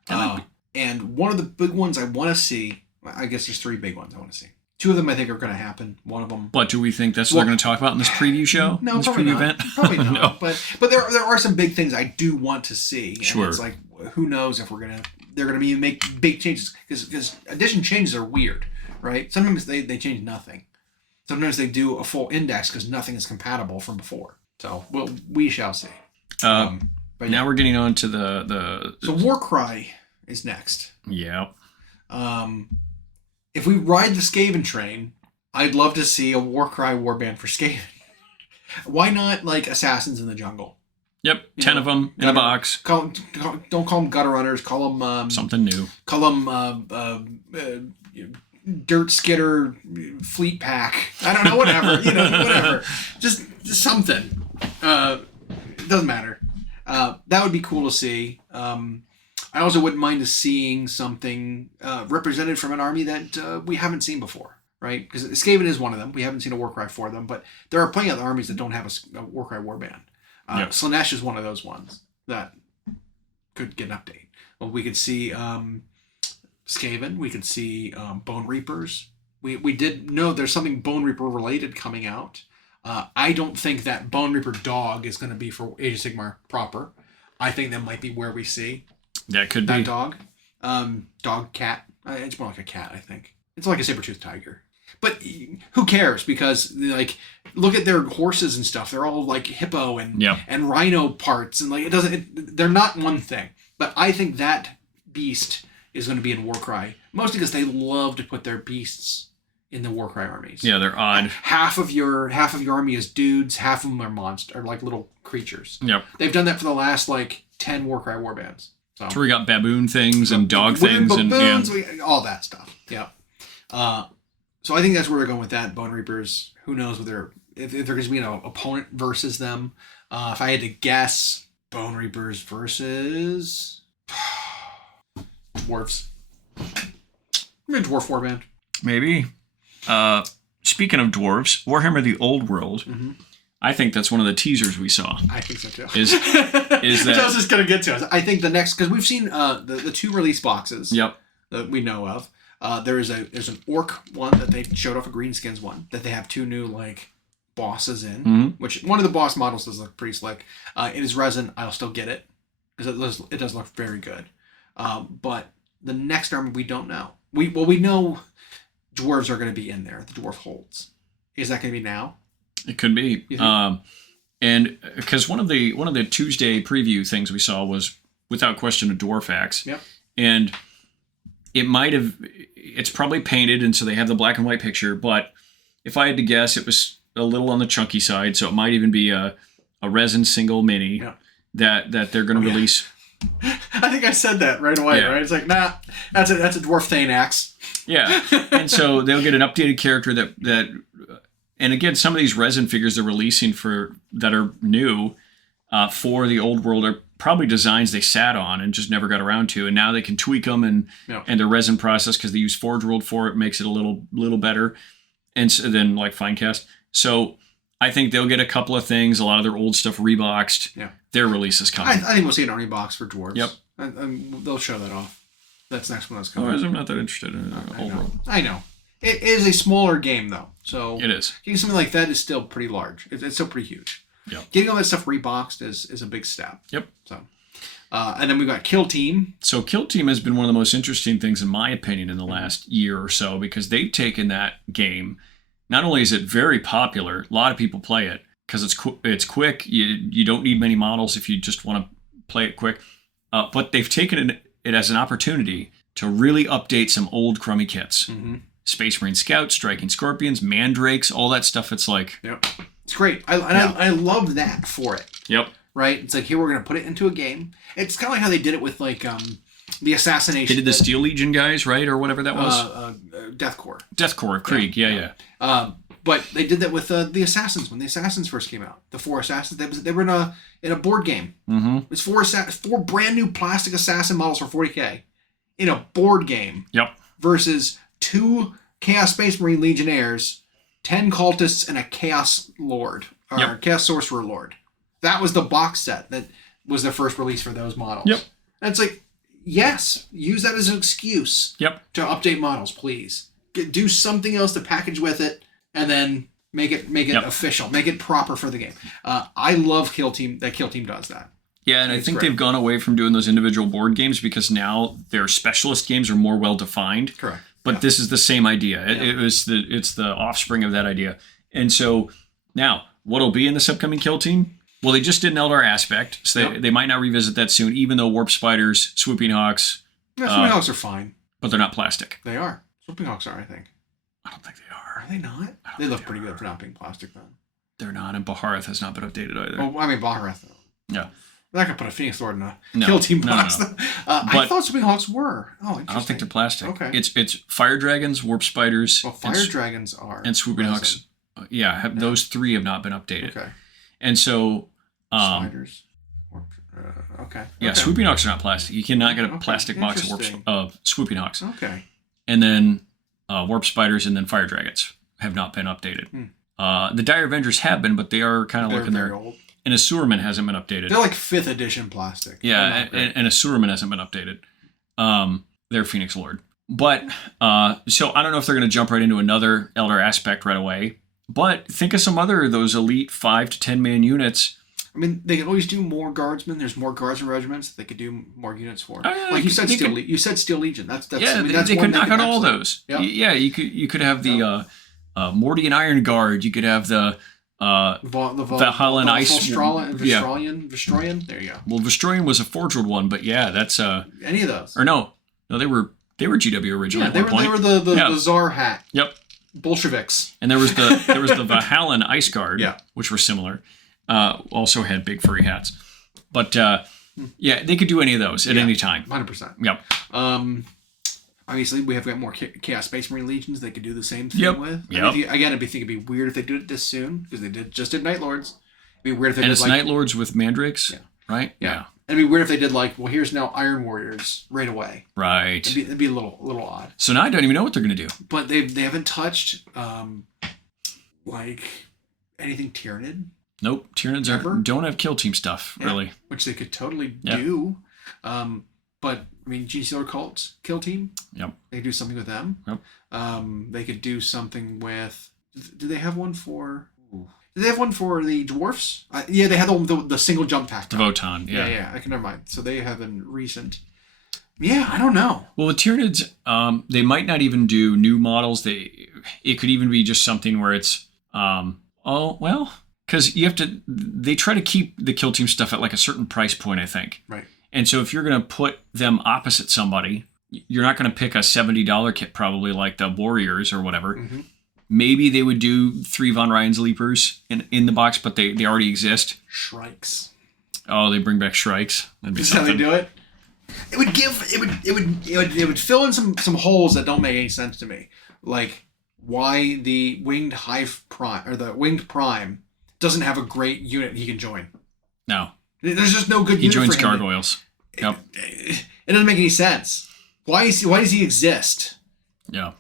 And one of the big ones I want to see, I guess there's 3 big ones I want to see. 2 of them I think are going to happen. One of them... What, do we think that's what they're going to talk about in this preview show? No, this probably preview not. Event? Probably not. No. But there are some big things I do want to see. Sure. And it's like, who knows if they're going to make big changes. Because edition changes are weird, right? Sometimes they change nothing. Sometimes they do a full index because nothing is compatible from before. So, we shall see. But now we're getting on to the... So Warcry is next. Yeah. If we ride the Skaven train, I'd love to see a Warcry warband for Skaven. Why not like Assassins in the Jungle? Yep, 10 of them in a box. Don't call them gutter runners. Call them something new. Call them dirt skidder fleet pack. I don't know. Whatever. Whatever. Just something. It doesn't matter. That would be cool to see. I also wouldn't mind seeing something represented from an army that we haven't seen before, right? Because Skaven is one of them. We haven't seen a Warcry for them, but there are plenty of armies that don't have a Warcry warband. Slaanesh is one of those ones that could get an update. Well, we could see Skaven. We could see Bone Reapers. We did know there's something Bone Reaper related coming out. I don't think that Bone Reaper dog is going to be for Age of Sigmar proper. I think that might be where we see that dog. Dog, cat. It's more like a cat, I think. It's like a saber-toothed tiger. But who cares? Because, like, look at their horses and stuff. They're all, like, hippo and rhino parts. And, like, they're not one thing. But I think that beast is going to be in Warcry. Mostly because they love to put their beasts in the Warcry armies. Yeah, they're odd. Half of your army is dudes. Half of them are monsters, like little creatures. Yep. They've done that for the last, like, 10 Warcry warbands. So we got baboon things and dog things baboons, all that stuff. Yeah. So I think that's where we're going with that. Bone Reapers. Who knows if they're going to be an opponent versus them. If I had to guess, Bone Reapers versus dwarves. Maybe dwarf warband. Maybe. Speaking of dwarves, Warhammer: The Old World. Mm-hmm. I think that's one of the teasers we saw. I think so too. Is that I was just going to get to it. I think the next, because we've seen the 2 release boxes. Yep. That we know of. There's an orc one that they showed off, a greenskins one that they have 2 new like bosses in. Mm-hmm. Which one of the boss models does look pretty slick. It is resin. I'll still get it because it does look very good. But the next army we don't know. We know dwarves are going to be in there. The dwarf holds. Is that going to be now? It could be. And And because one of the Tuesday preview things we saw was without question a dwarf axe. Yep. And it's probably painted, and so they have the black and white picture, but if I had to guess, it was a little on the chunky side, so it might even be a resin single mini that they're going to release. I think I said that right away, right? It's like, nah, that's a dwarf Thane axe. Yeah. And so they'll get an updated character that and again, some of these resin figures they're releasing that are new for the old world are probably designs they sat on and just never got around to, and now they can tweak them and their resin process, because they use Forge World for it, makes it a little better, and so then like Finecast. So I think they'll get a couple of things, a lot of their old stuff reboxed. Yeah, their release is coming. I think we'll see an Arnie box for dwarves. Yep, and they'll show that off. That's next one that's coming. I'm not that interested in old world. I know. It is a smaller game though, so it is. Getting something like that is still pretty large. It's still pretty huge. Yeah. Getting all that stuff reboxed is a big step. Yep. So, and then we've got Kill Team. So Kill Team has been one of the most interesting things, in my opinion, in the last year or so, because they've taken that game. Not only is it very popular, a lot of people play it because it's quick. You don't need many models if you just want to play it quick. But they've taken it as an opportunity to really update some old crummy kits. Mm-hmm. Space Marine Scouts, Striking Scorpions, Mandrakes, all that stuff. It's like... Yep. It's great. I love that for it. Yep. Right? It's like, here, we're going to put it into a game. It's kind of like how they did it with, like, the Assassination. They did the Steel Legion guys, right? Or whatever that was? Death Corps. Death Corps, Krieg, yeah. But they did that with the Assassins, when the Assassins first came out. The 4 Assassins, they were in a board game. Mm-hmm. It's 4 brand new plastic assassin models for $40K in a board game. Yep. Versus 2 Chaos Space Marine Legionnaires, 10 cultists, and a Chaos Lord, or Chaos Sorcerer Lord. That was the box set that was the first release for those models. Yep. And it's like, yes, use that as an excuse to update models, please. Do something else to package with it, and then make it official, make it proper for the game. I love Kill Team. That Kill Team does that. Yeah, and I think they've gone away from doing those individual board games because now their specialist games are more well defined. Correct. But this is the same idea. It's the offspring of that idea. And so now, what'll be in this upcoming Kill Team? Well, they just did an Eldar Aspect, so they might not revisit that soon, even though Warp Spiders, Swooping Hawks... Yeah, Swooping Hawks are fine. But they're not plastic. They are. Swooping Hawks are, I think. I don't think they are. Are they not? They look pretty good for not being plastic, then. They're not, and Baharath has not been updated either. Oh, I mean, Baharath. Yeah. They're not going to put a Phoenix Lord in a Kill Team box. No. I thought Swooping Hawks were. Oh, interesting. I don't think they're plastic. Okay. It's Fire Dragons, Warp Spiders... Well, Fire Dragons are... And Swooping Hawks. Those 3 have not been updated. Okay. And so... Spiders. Okay. Yeah, Swooping Hawks are not plastic. You cannot get a plastic box of Swooping Hawks. Okay. And then Warp Spiders and then Fire Dragons have not been updated. The Dire Avengers have been, but they are kind of looking there. Old. And Asuraman hasn't been updated. They're like 5th edition plastic. Yeah, and Asuraman hasn't been updated. They're Phoenix Lord. But, so I don't know if they're going to jump right into another Eldar Aspect right away. But think of some other of those elite 5 to 10 man units. I mean, they could always do more guardsmen. There's more guardsman regiments they could do more units for. Like you said, you said Steel Legion. That's yeah. I mean, that's they one could knock out all those. Yep. Yeah, you could have the Mordian Iron Guard. You could have the Valhallan Ice Vistroyan. There you go. Well, Vistroyan was a Forge World one, but yeah, that's any of those. Or no, they were GW originally. Yeah, they were the Tsar hat. Yep. Bolsheviks. And there was the Valhallan Ice Guard, which were similar. Also had big furry hats. But they could do any of those at any time. 100%. Yep. Obviously, we have got more Chaos Space Marine Legions they could do the same thing with. Yep. Again, I think it'd be weird if they did it this soon, because they just did Night Lords. It'd be weird if they and did it's Night Lords with Mandrakes, right? Yeah. And it'd be weird if they did here's now Iron Warriors right away. Right. It'd be a little odd. So now I don't even know what they're going to do. But they haven't touched anything Tyranid. Nope, Tyranids don't have Kill Team stuff, really. Which they could totally do. But, I mean, GC Cults, Kill Team. Yep. They could do something with them. Yep. They could do something with... Do they have one for... Did they have one for the Dwarfs? Yeah, they had the single jump pack. The Votan, yeah. Yeah, I can never mind. So they have been recent. Yeah, I don't know. Well, with Tyranids, they might not even do new models. It could even be just something where it's... because you have to. They try to keep the kill team stuff at like a certain price point, I think. Right. And so if you're going to put them opposite somebody, you're not going to pick a $70 kit probably like the Warriors or whatever. Mm-hmm. Maybe they would do 3 Von Ryan's Leapers in the box, but they already exist. Shrikes. Oh, they bring back Shrikes. That'd be Is that how something. they do it? It would fill in some holes that don't make any sense to me. Like why the winged hive prime or the winged prime doesn't have a great unit he can join. No. There's just no good He unit joins for him. gargoyles. Yep. It doesn't make any sense. Why does he exist? Yeah.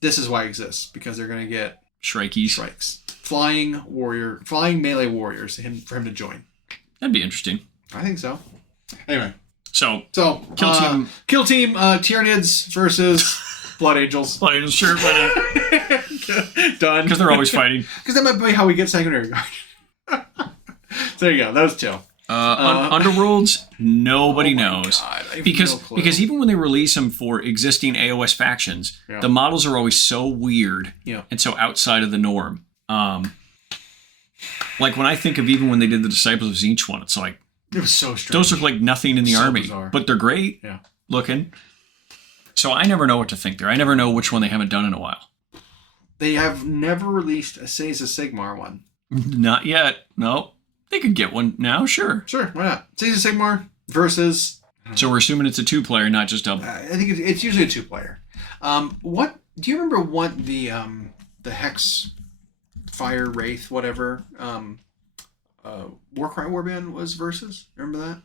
This is why he exists, because they're going to get Shrikies. Shrikes. Flying melee warriors for him to join. That'd be interesting. I think so. Anyway. So Kill team Tyranids versus Blood Angels. Blood Angels, sure, why not? Done. Because they're always fighting. Because that might be how we get secondary guard. So there you go. Those two. Underworlds, nobody knows. God, I have because no clue. because even when they release them for existing AoS factions, the models are always so weird and so outside of the norm. Like when I think of even when they did the Disciples of Zinch one, it's like it was so strange. Those look like nothing in the army, bizarre. but they're great looking. So I never know what to think there. I never know which one they haven't done in a while. They have never released a Seiza Sigmar one. Not yet. No. They could get one now, sure. Sure, why not? Seiza Sigmar versus... So we're assuming it's a 2-player, not just double. I think it's usually a 2-player. What do you remember? What the Hex, Fire, Wraith, whatever, Warcry Warband was versus? Remember that?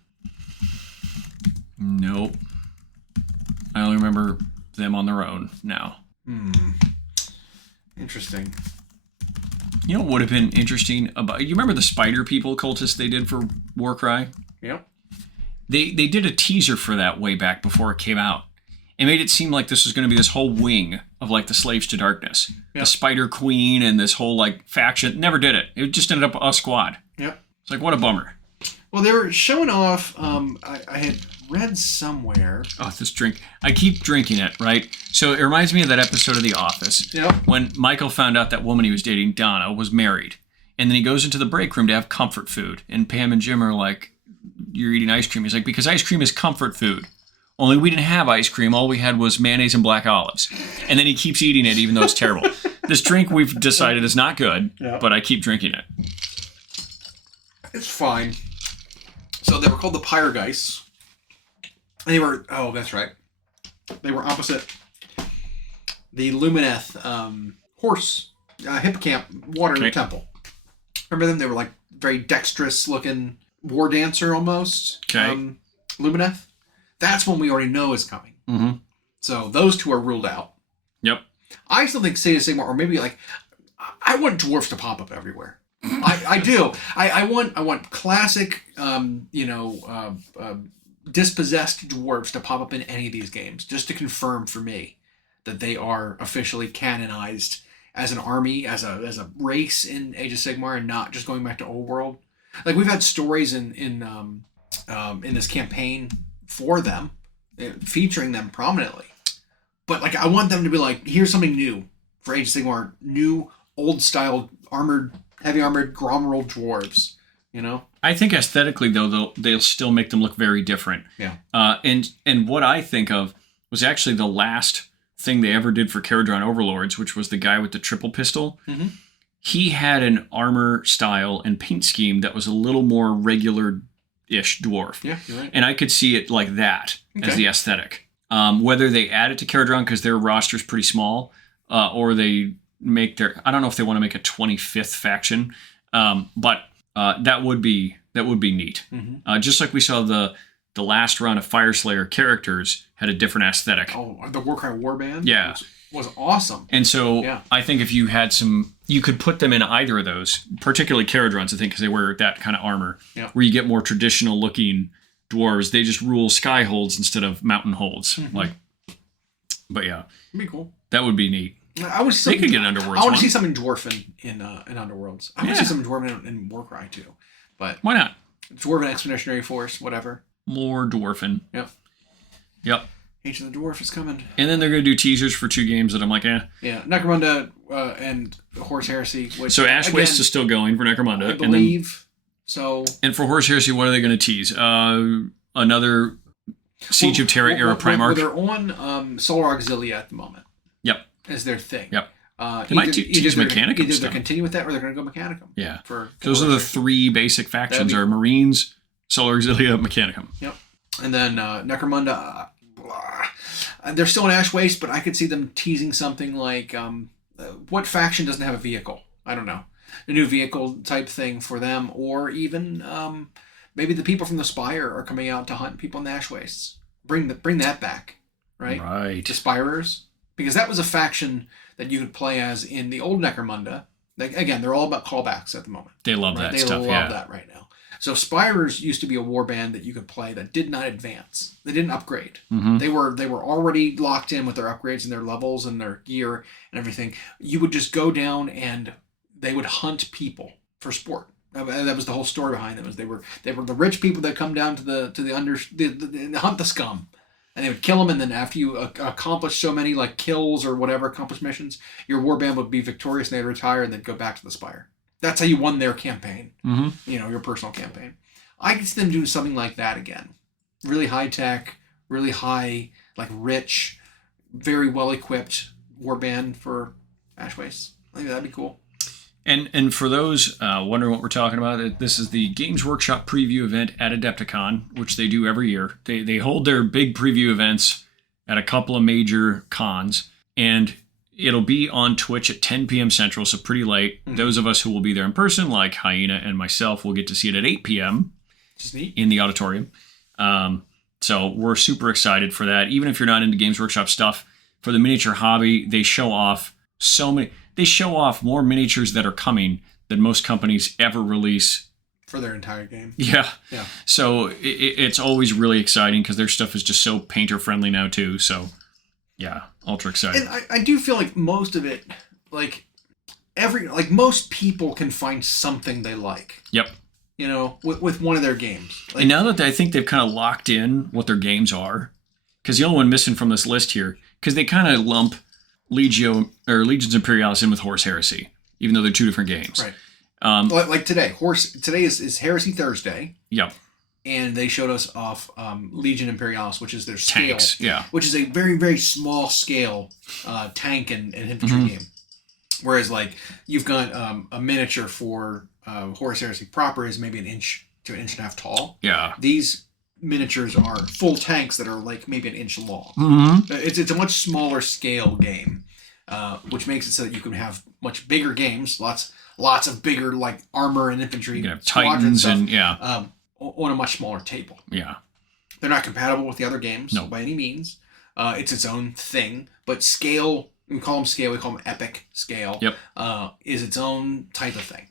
Nope. I only remember them on their own now. Interesting. You know what would have been interesting about... You remember the Spider People cultists they did for Warcry? Yep. They did a teaser for that way back before it came out. It made it seem like this was going to be this whole wing of like the Slaves to Darkness. Yep. The Spider Queen and this whole like faction. Never did it. It just ended up a squad. Yep. It's like, what a bummer. Well, they were showing off... I had read somewhere... Oh, this drink. I keep drinking it, right? So it reminds me of that episode of The Office. Yep. When Michael found out that woman he was dating, Donna, was married. And then he goes into the break room to have comfort food. And Pam and Jim are like, you're eating ice cream. He's like, because ice cream is comfort food. Only we didn't have ice cream. All we had was mayonnaise and black olives. And then he keeps eating it even though it's terrible. This drink we've decided is not good, but I keep drinking it. It's fine. So they were called the Pyregeists. And they were, oh, that's right. They were opposite the Lumineth horse, hippocamp water temple. Remember them? They were like very dexterous looking war dancer almost. Okay. Lumineth. That's one we already know is coming. Mm-hmm. So those two are ruled out. Yep. I still think Seiza Sigmar, or maybe like, I want dwarfs to pop up everywhere. I do. I want classic, dispossessed dwarves to pop up in any of these games, just to confirm for me that they are officially canonized as an army, as a race in Age of Sigmar, and not just going back to Old World. Like we've had stories in this campaign for them, featuring them prominently. But like I want them to be like, here's something new for Age of Sigmar, new old style heavy armored Gromroll dwarves. You know. I think aesthetically though they'll still make them look very different. Yeah. And what I think of was actually the last thing they ever did for Caradron Overlords, which was the guy with the triple pistol. Mm-hmm. He had an armor style and paint scheme that was a little more regular-ish dwarf. Yeah, you're right. And I could see it like that as the aesthetic. Whether they add it to Caradron because their roster's pretty small, or they make I don't know if they want to make a 25th faction, but that would be neat. Mm-hmm. Just like we saw the last round of Fireslayer characters had a different aesthetic. Oh, the Warcry Warband? Yeah. Was awesome. And so I think if you had you could put them in either of those, particularly Caradrons, I think, because they wear that kind of armor, where you get more traditional looking dwarves. They just rule sky holds instead of mountain holds. Mm-hmm. But yeah. That'd be cool. That would be neat. I would they could get an Underworlds. I want to see something dwarven in Underworlds. I want to see something dwarven in Warcry too. But why not? Dwarven Expeditionary Force, whatever. More dwarven. Yep. Yep. Age of the Dwarf is coming. And then they're going to do teasers for 2 games that I'm like, eh. Yeah, Necromunda and Horse Heresy. Which, so Ash Waste is still going for Necromunda. I believe. And for Horse Heresy, what are they going to tease? Another Siege of Terra era Primarch. They're on Solar Auxilia at the moment. Yep. As their thing. Yep. They might tease Mechanicum Either stuff. they're continue with that or they're going to go Mechanicum. Yeah. For those are the 3 basic factions: are Marines, Solar Auxilia, Mechanicum. Yep. And then Necromunda. They're still in Ash Waste, but I could see them teasing something like what faction doesn't have a vehicle? I don't know. A new vehicle type thing for them, or even maybe the people from the Spire are coming out to hunt people in the Ash Wastes. Bring that back, right? Right. The Spirers, because that was a faction that you could play as in the old Necromunda. Like, again, they're all about callbacks at the moment. They love that stuff. They love that right now. So Spirers used to be a warband that you could play that did not advance. They didn't upgrade. Mm-hmm. They were already locked in with their upgrades and their levels and their gear and everything. You would just go down and they would hunt people for sport. That was the whole story behind them. They were the rich people that come down to the hunt the scum, and they would kill them. And then after you accomplish so many like kills or whatever accomplished missions, your warband would be victorious and they'd retire and they'd go back to the Spire. That's how you won their campaign. Mm-hmm. Your personal campaign. I could see them doing something like that again. Really high tech, really high, like rich, very well equipped warband for Ash Waste. I think that'd be cool. And for those wondering what we're talking about, this is the Games Workshop preview event at Adepticon, which they do every year. They hold their big preview events at a couple of major cons, and it'll be on Twitch at 10 p.m. Central, so pretty late. Mm-hmm. Those of us who will be there in person, like Hyena and myself, will get to see it at 8 p.m. in the auditorium. So we're super excited for that. Even if you're not into Games Workshop stuff, for the miniature hobby, they show off so many. They show off more miniatures that are coming than most companies ever release for their entire game. Yeah. So it's always really exciting because their stuff is just so painter friendly now too. So yeah, ultra excited. And I do feel like most of it, most people can find something they like. Yep. With one of their games. And now that I think they've kind of locked in what their games are, because the only one missing from this list here, because they kind of lump Legions Imperialis in with Horse Heresy, even though they're 2 different games. Right. Like today. Today is Heresy Thursday. Yep. And they showed us off Legion Imperialis, which is their scale. Tanks, yeah. Which is a very, very small scale tank and infantry game. Whereas, you've got a miniature for Horus Heresy proper is maybe an inch to an inch and a half tall. Yeah. These miniatures are full tanks that are maybe an inch long. Mm-hmm. It's a much smaller scale game, which makes it so that you can have much bigger games, lots of bigger armor and infantry. You can have Titans stuff, and yeah, on a much smaller table. Yeah. They're not compatible with the other games by any means. It's its own thing, but scale, we call them epic scale. Yep. Is its own type of thing.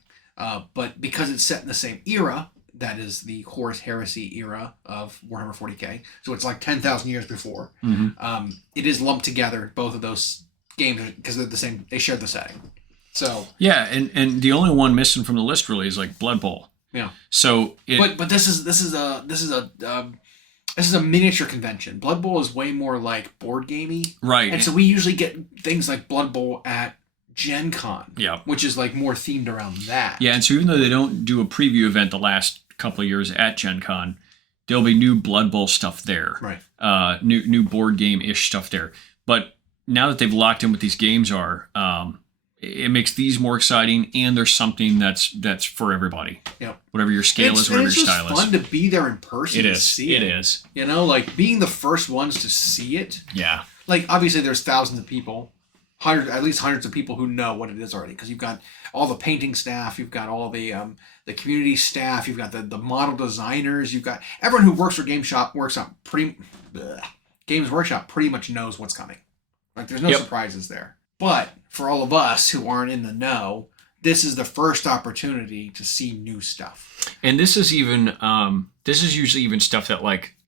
But because it's set in the same era, that is the Horus Heresy era of Warhammer 40k. So it's 10,000 years before. Mm-hmm. It is lumped together, both of those games, because they're the same. They share the setting. So yeah, and the only one missing from the list really is Blood Bowl. Yeah. So but this is a miniature convention. Blood Bowl is way more board gamey. Right. And so we usually get things like Blood Bowl at Gen Con. Yeah. Which is more themed around that. Yeah, and so even though they don't do a preview event the last couple of years at Gen Con, there'll be new Blood Bowl stuff there. Right. New board game-ish stuff there. But now that they've locked in what these games are, it makes these more exciting, and there's something that's for everybody. Yeah. Whatever your scale is, whatever your style is. It's fun to be there in person. It is. See it is. Being the first ones to see it. Yeah. Obviously there's thousands of people, at least hundreds of people who know what it is already, because you've got all the painting staff, you've got all the community staff, you've got the model designers, you've got everyone who works for Games Workshop pretty much knows what's coming. There's no surprises there. But for all of us who aren't in the know, this is the first opportunity to see new stuff. And this is usually even stuff that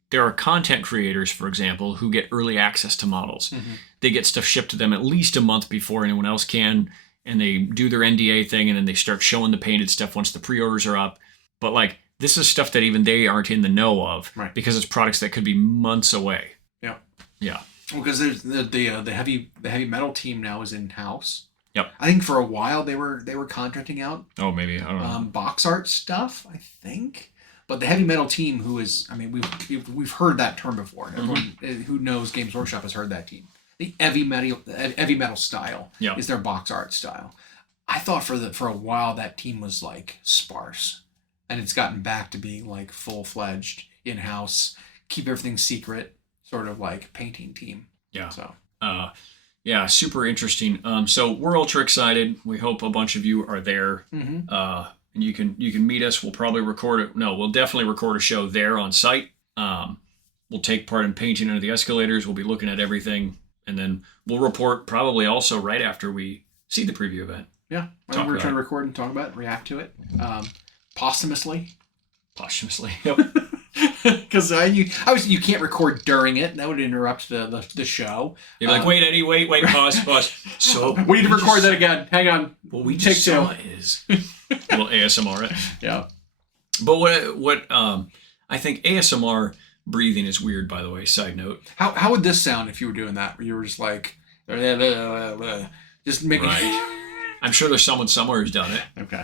there are content creators, for example, who get early access to models. Mm-hmm. They get stuff shipped to them at least a month before anyone else can, and they do their NDA thing, and then they start showing the painted stuff once the pre-orders are up. But this is stuff that even they aren't in the know of, right, because it's products that could be months away. Yeah. Yeah. Well, because there's the heavy metal team now is in house. Yep. I think for a while they were contracting out. Oh, maybe, I don't know. Box art stuff, I think. But the heavy metal team, we've heard that term before. Everyone who knows Games Workshop has heard that team. The heavy metal style is their box art style. I thought for a while that team was like sparse, and it's gotten back to being like full-fledged in-house, keep everything secret, sort of like painting team. Yeah. So. Yeah, super interesting. So we're ultra excited. We hope a bunch of you are there. Mm-hmm. And you can meet us. We'll probably record it. No, we'll definitely record a show there on site. We'll take part in painting under the escalators. We'll be looking at everything, and then we'll report probably also right after we see the preview event. Yeah, we're trying to record and talk about it, react to it, posthumously. Posthumously. Yep. Because you can't record during it. That would interrupt the show. You're like, wait, Eddie, wait, pause. So we need to record that again. Hang on. What we just saw is a little ASMR it. Yeah. But what I think ASMR breathing is weird, by the way. Side note. How would this sound if you were doing that? Where you were just like, just making. Right. I'm sure there's someone somewhere who's done it. Okay.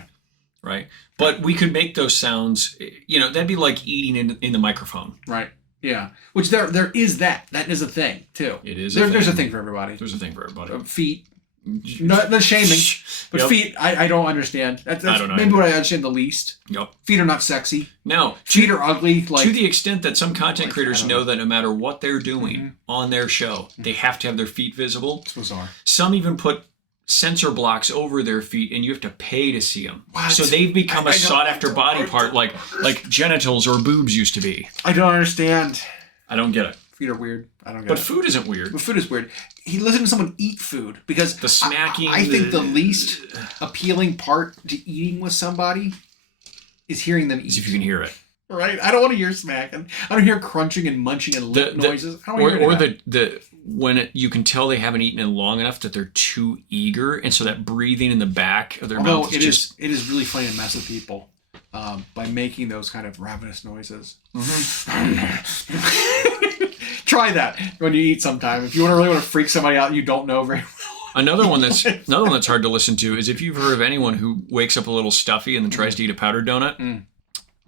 Right. But we could make those sounds, that'd be like eating in the microphone. Right. Yeah. Which there is that. That is a thing, too. It is There's a thing for everybody. There's a thing for everybody. Feet. Not shaming, but feet, I don't understand. That's I don't know maybe either. what I understand the least. Yep. Feet are not sexy. No. Feet are ugly. To the extent that some content creators know that no matter what they're doing on their show, they have to have their feet visible. It's bizarre. Some even put sensor blocks over their feet, and you have to pay to see them. What? So they've become a sought-after body part, like genitals or boobs used to be. I don't understand. I don't get it. Feet are weird. I don't get it. But food isn't weird. But food is weird. He listened to someone eat food because the smacking. I think the least appealing part to eating with somebody is hearing them eat. See if you can hear it. Right? I don't want to hear smacking. I don't hear crunching and munching and lip noises. I don't want to hear when you can tell they haven't eaten in long enough that they're too eager, and so that breathing in the back of their mouth is it is really funny to mess with people by making those kind of ravenous noises. Mm-hmm. Try that when you eat sometime. If you really want to freak somebody out you don't know very well. Another one that's hard to listen to is if you've heard of anyone who wakes up a little stuffy and then tries to eat a powdered donut.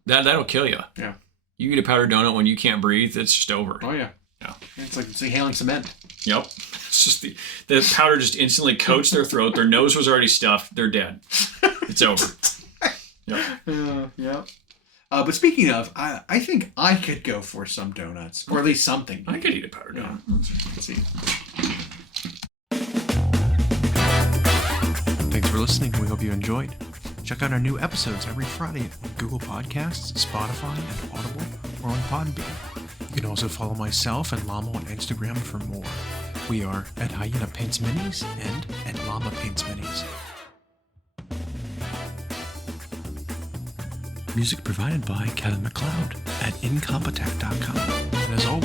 That'll kill you. Yeah. You eat a powdered donut when you can't breathe, it's just over. Oh yeah. Yeah. It's like inhaling cement. Yep. It's just the powder just instantly coats their throat. Their nose was already stuffed. They're dead. It's over. Yep. Yeah. But speaking of, I think I could go for some donuts, or at least something. I could eat a powdered donut. Let's see. Thanks for listening. We hope you enjoyed. Check out our new episodes every Friday on Google Podcasts, Spotify, and Audible, or on Podbean. You can also follow myself and Llama on Instagram for more. We are at Hyena Paints Minis and at Llama Paints Minis. Music provided by Kevin MacLeod at incompetech.com. And as always,